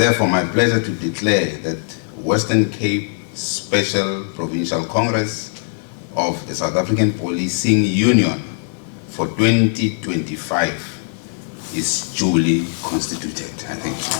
therefore my pleasure to declare that Western Cape Special Provincial Congress of the South African Policing Union for 2025 is duly constituted. I thank you.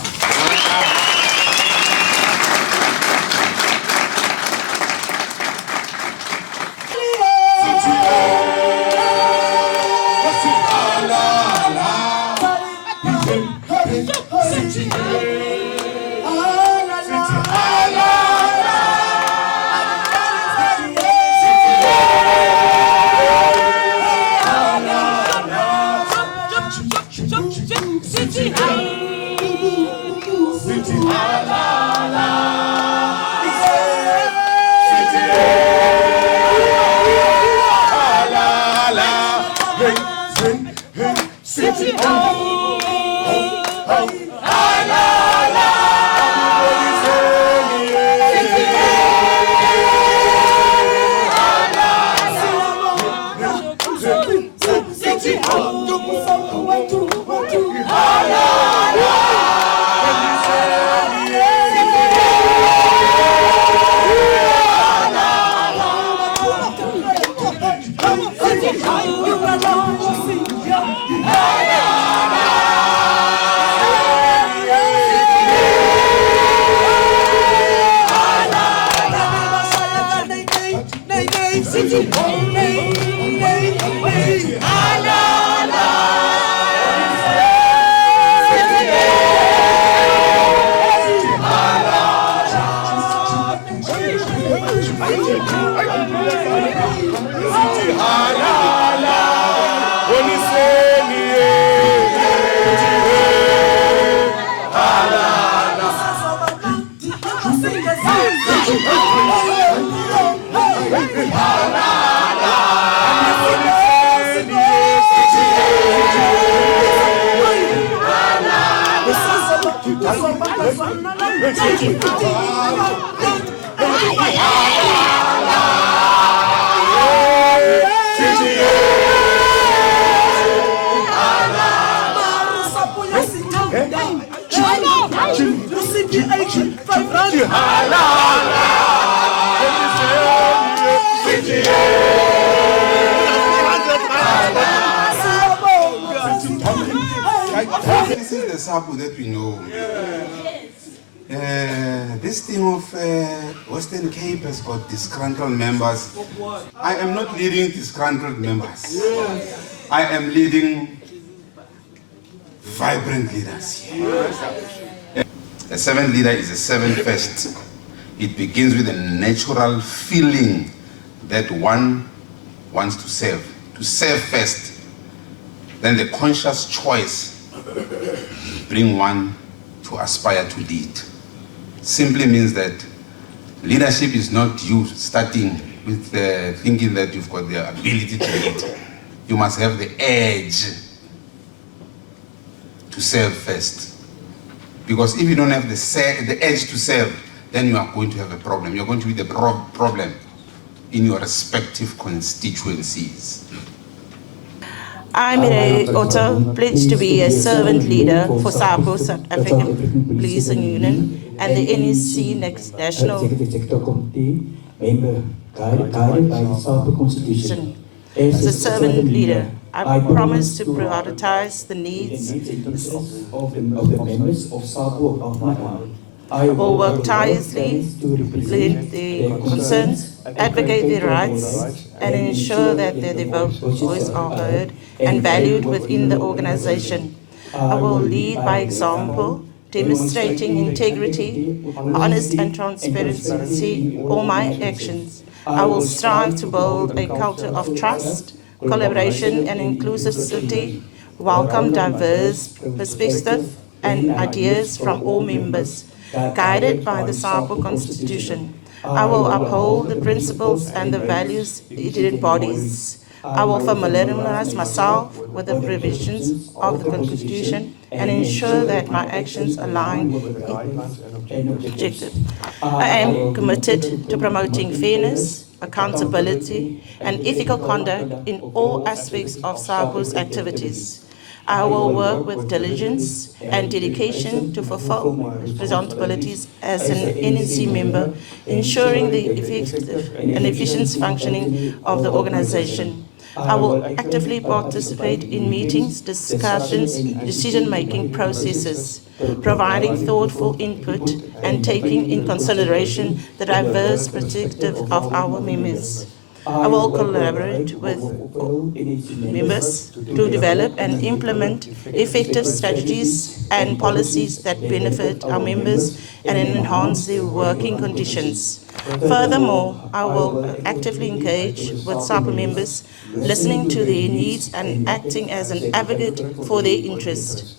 This is the SAPU that we know. This team of Western Cape has got disgruntled members. I am not leading disgruntled members. I am leading vibrant leaders here. A servant leader is a servant first. It begins with a natural feeling that one wants to serve first. Then the conscious choice bring one to aspire to lead. Simply means that leadership is not you starting with thinking that you've got the ability to lead. You must have the edge to serve first. Because if you don't have the edge to serve, then you are going to have a problem. You're going to be the problem in your respective constituencies. I'm Mireille Otto, pledged to be a servant leader for SAPU, South African Policing Union, and the NEC Next National Executive Committee member guided by the SAPU Constitution. As a servant leader, I promise to prioritize the needs of the members of SAPU of my town. I will work tirelessly to represent their concerns, advocate their rights, and ensure that their voices are heard and valued within the organization. I will lead by example, demonstrating integrity, honest and transparency in all my actions. I will strive to build a culture of trust, collaboration and inclusivity, welcome diverse perspectives and ideas from all members. Guided by the SAPU Constitution, I will uphold the principles and the values it embodies. I will familiarize myself with the provisions of the Constitution and ensure that my actions align with the objective. I am committed to promoting fairness, accountability, and ethical conduct in all aspects of SAPU's activities. I will work with diligence and dedication to fulfill my responsibilities as an NEC member, ensuring the effective and efficient functioning of the organization. I will actively participate in meetings, discussions, decision-making processes, providing thoughtful input and taking in consideration the diverse perspectives of our members. I will collaborate with members to develop and implement effective strategies and policies that benefit our members and enhance their working conditions. Furthermore, I will actively engage with SAPU members, listening to their needs and acting as an advocate for their interests.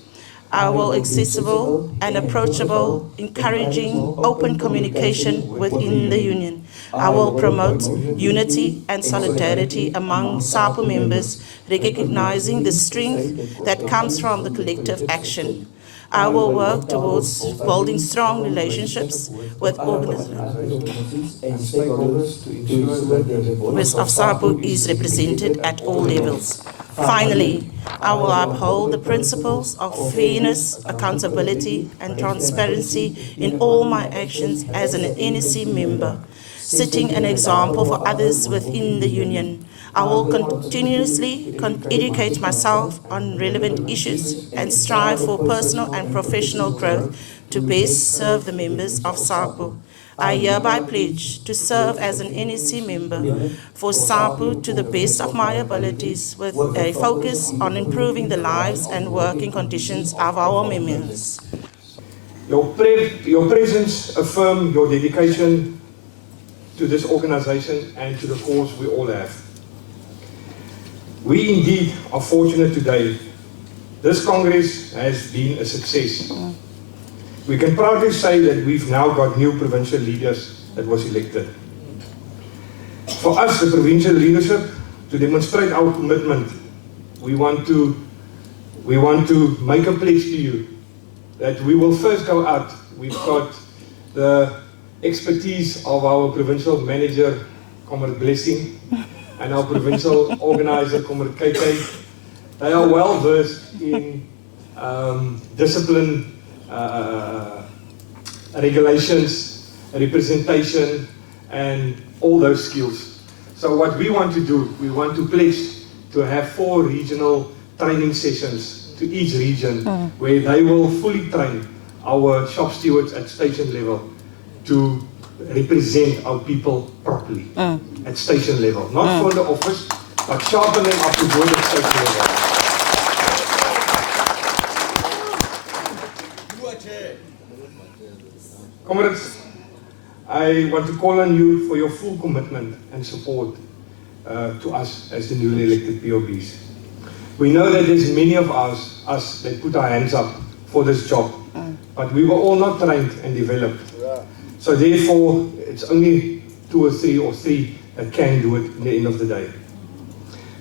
I will accessible and approachable, encouraging open communication within the union. I will promote unity and solidarity among SAPU members, recognizing the strength that comes from the collective action. I will work towards building strong relationships with organizations and stakeholders to ensure that the voice of SAPU is represented at all levels. Finally, I will uphold the principles of fairness, accountability, and transparency in all my actions as an NEC member, setting an example for others within the union. I will continuously educate myself on relevant issues and strive for personal and professional growth to best serve the members of SAPU. I hereby pledge to serve as an NEC member for SAPU to the best of my abilities with a focus on improving the lives and working conditions of our members. Your presence affirms your dedication to this organization and to the cause we all have. We indeed are fortunate today. This Congress has been a success. We can proudly say that we've now got new provincial leaders that was elected. For us, the provincial leadership, to demonstrate our commitment, we want to make a pledge to you that we will first go out. We've got the expertise of our provincial manager, Comrade Blessing, and our provincial organizer, Comrade KK. They are well versed in discipline, regulations, representation, and all those skills. So what we want to do, we want to pledge to have 4 regional training sessions to each region where they will fully train our shop stewards at station level to represent our people properly at station level. Not for the office, but sharpen them up to go at station level. Comrades, I want to call on you for your full commitment and support to us as the newly elected POBs. We know that there's many of us that put our hands up for this job, but we were all not trained and developed. So therefore, it's only 2 or 3 that can do it in the end of the day.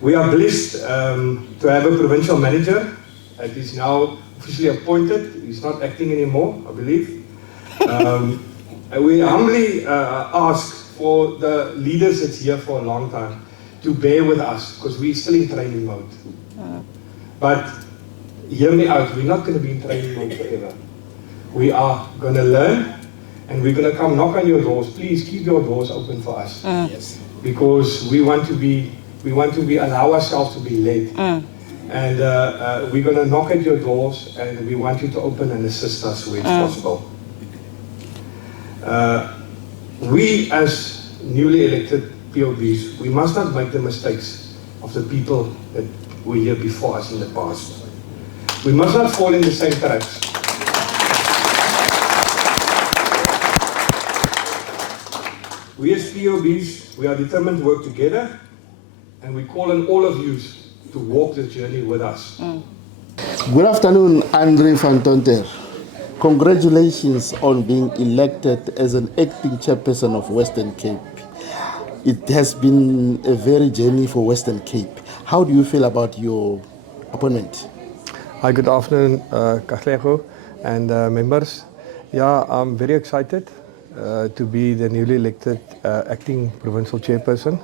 We are blessed to have a provincial manager that is now officially appointed. He's not acting anymore, I believe. We humbly ask for the leaders that's here for a long time to bear with us because we're still in training mode. But hear me out, we're not going to be in training mode forever. We are going to learn and we're going to come knock on your doors. Please keep your doors open for us. Yes. Because we want to allow ourselves to be led. And we're going to knock at your doors and we want you to open and assist us where it's possible. We as newly elected POBs, we must not make the mistakes of the people that were here before us in the past. We must not fall in the same traps. We as POBs, we are determined to work together and we call on all of you to walk this journey with us. Good afternoon, Andre van Tonter. Congratulations on being elected as an acting chairperson of Western Cape. It has been a very journey for Western Cape. How do you feel about your appointment? Hi, good afternoon, Katlego and members. Yeah, I'm very excited to be the newly elected acting provincial chairperson.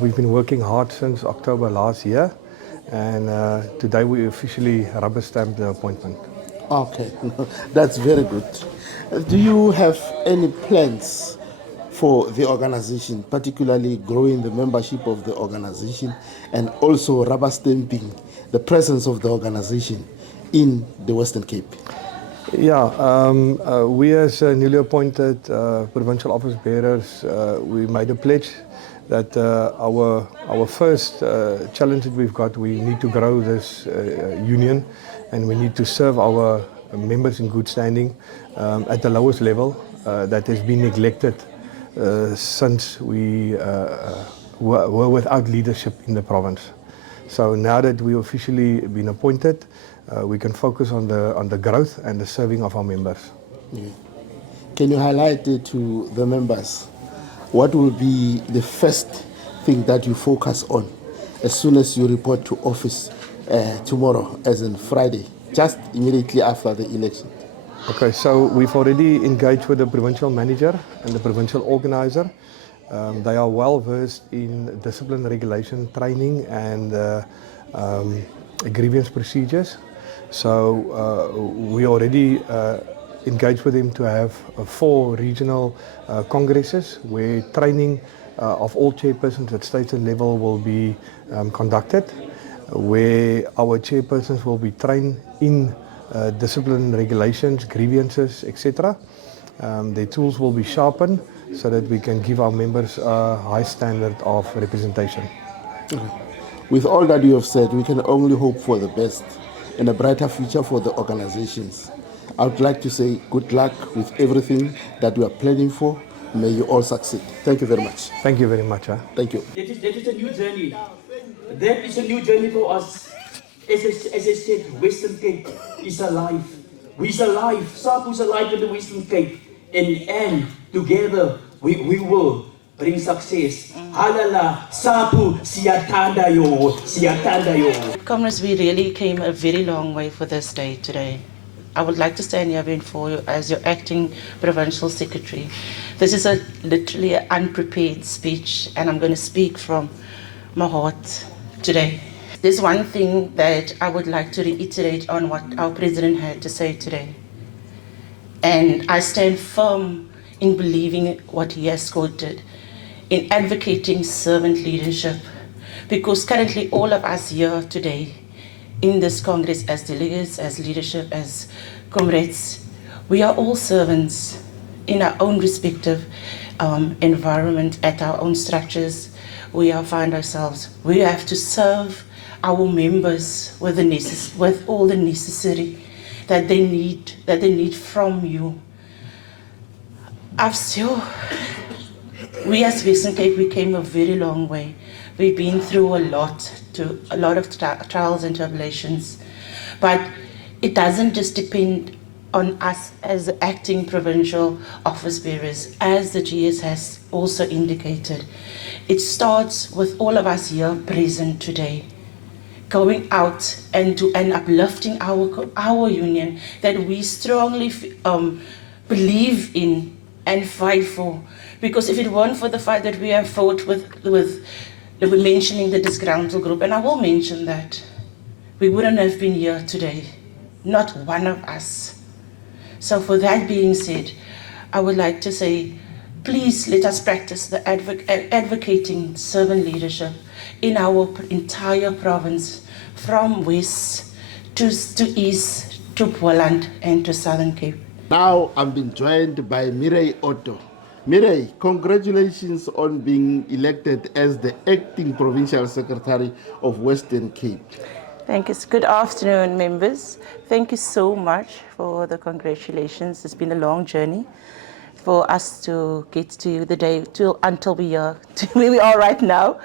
We've been working hard since October last year, and today we officially rubber stamped the appointment. Okay, that's very good. Do you have any plans for the organization, particularly growing the membership of the organization and also rubber stamping the presence of the organization in the Western Cape? Yeah, we as newly appointed provincial office bearers, we made a pledge that our first challenge that we've got, we need to grow this union, and we need to serve our members in good standing at the lowest level that has been neglected since we were without leadership in the province. So now that we officially been appointed, we can focus on the growth and the serving of our members. Yeah. Can you highlight to the members what will be the first thing that you focus on as soon as you report to office tomorrow, as in Friday, just immediately after the election? Okay, so we've already engaged with the provincial manager and the provincial organizer. They are well versed in discipline regulation training and grievance procedures. So we already engaged with them to have 4 regional congresses where training of all chairpersons at state level will be conducted, where our chairpersons will be trained in discipline regulations, grievances, etc. Their tools will be sharpened so that we can give our members a high standard of representation. With all that you have said, we can only hope for the best and a brighter future for the organizations. I would like to say good luck with everything that we are planning for. May you all succeed. Thank you very much. Thank you very much. Thank you. That is a new journey. That is a new journey for us. As I said, Western Cape is alive. We're alive. SAPU's alive in the Western Cape. And together we will bring success. Halala, SAPU, siyatanda yo. Comrades, we really came a very long way for this day today. I would like to stand here before you as your acting provincial secretary. This is literally an unprepared speech, and I'm going to speak from my heart today. There's one thing that I would like to reiterate on what our president had to say today. And I stand firm in believing what he has quoted, in advocating servant leadership, because currently all of us here today in this Congress as delegates, as leadership, as comrades, we are all servants in our own respective environment, at our own structures. We find ourselves, we have to serve our members with all the necessary that they need from you. We as Western Cape, we came a very long way. We've been through a lot of trials and tribulations, but it doesn't just depend on us as acting provincial office bearers, as the GS has also indicated. It starts with all of us here present today, going out and uplifting our union that we strongly believe in and fight for. Because if it weren't for the fight that we have fought with mentioning the disgruntled group, and I will mention that, we wouldn't have been here today, not one of us. So for that being said, I would like to say, please let us practice the advocating servant leadership in our entire province, from west to east to Poland and to Southern Cape. Now I'm being joined by Mireille Otto. Mireille, congratulations on being elected as the acting provincial secretary of Western Cape. Thank you. Good afternoon, members. Thank you so much for the congratulations. It's been a long journey for us to get to the day until we are to where we are right now.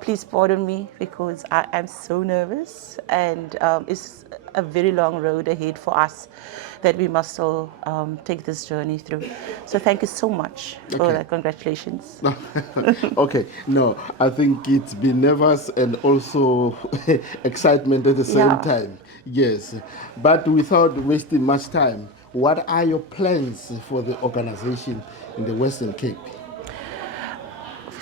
Please pardon me because I am so nervous, and it's a very long road ahead for us that we must all take this journey through. So thank you so much for the congratulations. Okay, no, I think it's been nervous and also excitement at the same time. Yes, but without wasting much time, what are your plans for the organization in the Western Cape?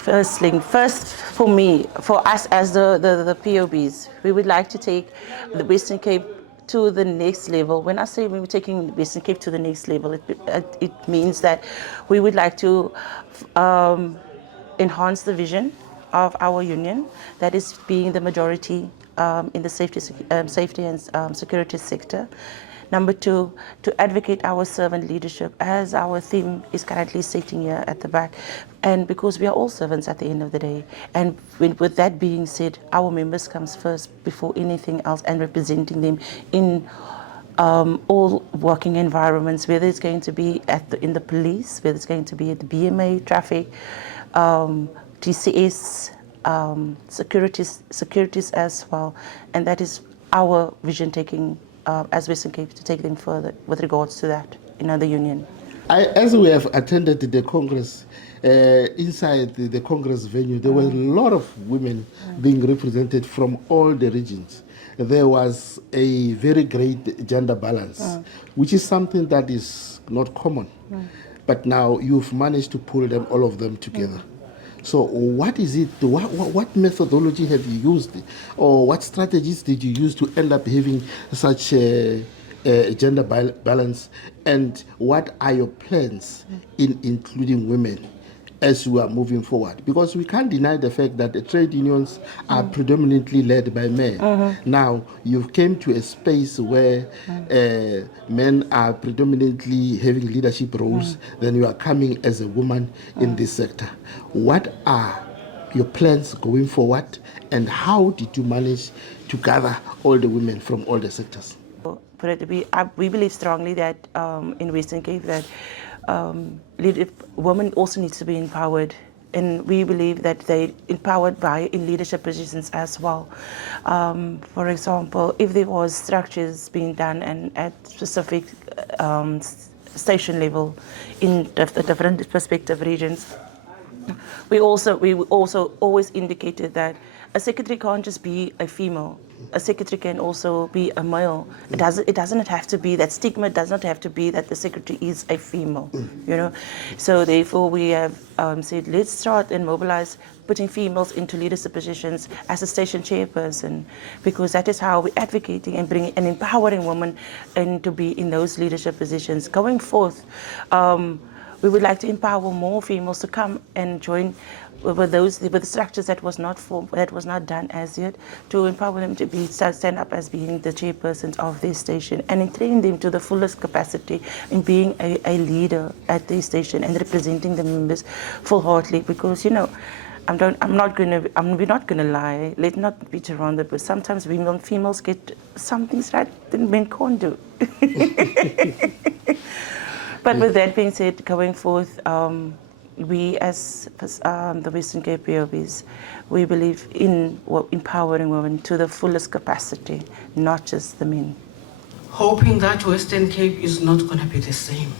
First for me, for us as the POBs, we would like to take the Western Cape to the next level. When I say we're taking Western Cape to the next level, it means that we would like to enhance the vision of our union, that is being the majority in the safety and security sector. Number two, to advocate our servant leadership, as our theme is currently sitting here at the back. And because we are all servants at the end of the day. And with that being said, our members comes first before anything else, and representing them in all working environments, whether it's going to be in the police, whether it's going to be at the BMA, traffic, TCS, securities as well. And that is our vision taking as Western Cape to take them further with regards to that in the union. As we have attended the Congress, inside the Congress venue, there were a lot of women being represented from all the regions. There was a very great gender balance, which is something that is not common. But now you've managed to pull them, all of them together. So what is it, what methodology have you used, or what strategies did you use to end up having such a gender balance, and what are your plans in including women as you are moving forward? Because we can't deny the fact that the trade unions are predominantly led by men. Now, you've came to a space where men are predominantly having leadership roles, then you are coming as a woman in this sector. What are your plans going forward, and how did you manage to gather all the women from all the sectors? We believe strongly that in Western Cape that women also need to be empowered, and we believe that they're empowered in leadership positions as well. For example, if there was structures being done and at specific station level in the different prospective regions, we also always indicated that a secretary can't just be a female. A secretary can also be a male. It doesn't have to be that stigma. Does not have to be that the secretary is a female. So therefore we have said, let's start and mobilize putting females into leadership positions as a station chairperson, because that is how we're advocating and bringing and empowering women and to be in those leadership positions going forth. We would like to empower more females to come and join with the structures that was not done as yet, to empower them to stand up as being the chairpersons of their station, and train them to the fullest capacity in being a leader at their station and representing the members full-heartedly. Because we're not gonna lie. Let's not beat around the bush. Sometimes females get some things right that men can't do. But with that being said, going forth, we as the Western Cape POBs, we believe in empowering women to the fullest capacity, not just the men. Hoping that Western Cape is not going to be the same.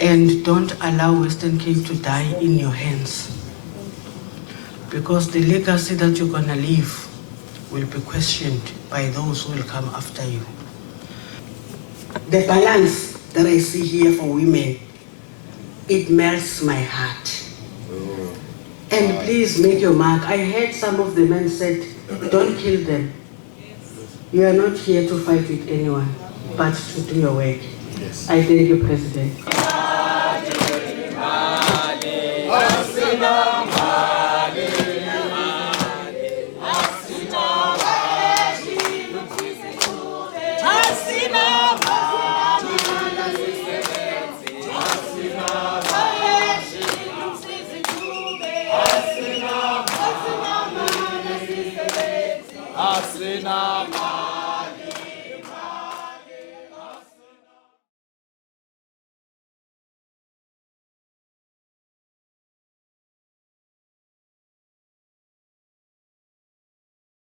And don't allow Western Cape to die in your hands. Because the legacy that you're going to leave will be questioned by those who will come after you. The balance that I see here for women, it melts my heart. And please make your mark. I heard some of the men said, don't kill them. You are not here to fight with anyone, but to do your work. Yes. I thank you, President. Asina